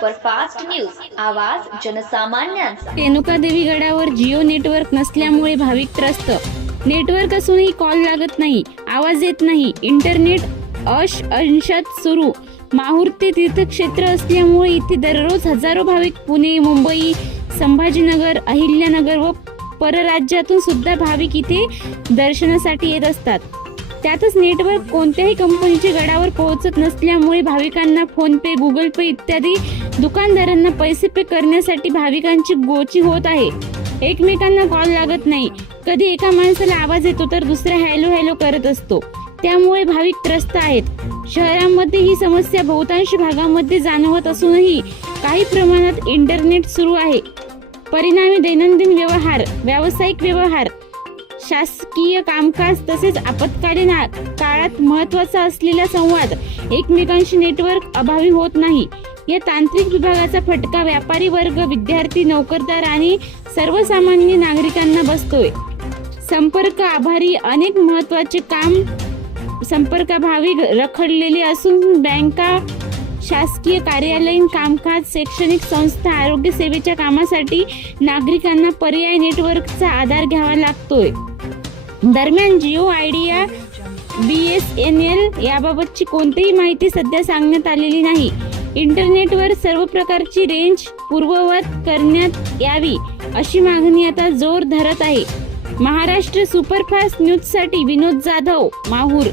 Superfast news, आवाज जनसामान्यांचा। रेणुकादेवी गडावर Jio network नसल्यामुळे भाविक त्रस्त। नेटवर्क असूनही कॉल लागत नाही, आवाज येत नाही, इंटरनेट अंशतः सुरू। माहूर ते तीर्थक्षेत्र असल्यामुळे इथे दररोज हजारो भाविक पुणे, मुंबई, संभाजीनगर, अहिल्यानगर व परराज्यातून सुद्धा भाविक इथे दर्शनासाठी येत असतात। त्यातच नेटवर्क कोणत्याही कंपनीचे गडावर पोहोचत नसल्यामुळे भाविकांना फोन पे, गुगल पे इत्यादी दुकानदारांना पैसे पे करण्यासाठी भाविकांची गोची होत आहे। एकमेकांना कॉल लागत नाही, कधी एका माणसाला आवाज येतो तर दुसरा हॅलो हॅलो करत असतो, त्यामुळे भाविक त्रस्त आहेत। शहरांमध्ये ही समस्या बहुतांश भागामध्ये जाणवत असूनही काही प्रमाणात इंटरनेट सुरू आहे। परिणामी दैनंदिन व्यवहार, व्यावसायिक व्यवहार, शासकीय कामकाज तसेच आपत्कालीन काळात महत्त्वाचा असलेला संवाद एकमेकांशी नेटवर्क अभावी होत नाही। या तांत्रिक विभागाचा फटका व्यापारी वर्ग, विद्यार्थी, नोकरदार आणि सर्वसामान्य नागरिकांना बसतोय। संपर्क आभारी अनेक महत्त्वाचे काम संपर्काभावी रखडलेले असून बँका, शासकीय कार्यालयीन कामकाज, शैक्षणिक संस्था, आरोग्य सेवेच्या कामासाठी नागरिकांना पर्यायी नेटवर्कचा आधार घ्यावा लागतोय। दरम्यान जिओ, आयडिया, BSNL याबाबतची कोणतीही माहिती सध्या सांगण्यात आलेली नाही। इंटरनेटवर सर्व प्रकारची रेंज पूर्ववत करण्यात यावी अशी मागणी आता जोर धरत आहे। महाराष्ट्र सुपरफास्ट न्यूजसाठी विनोद जाधव, माहूर।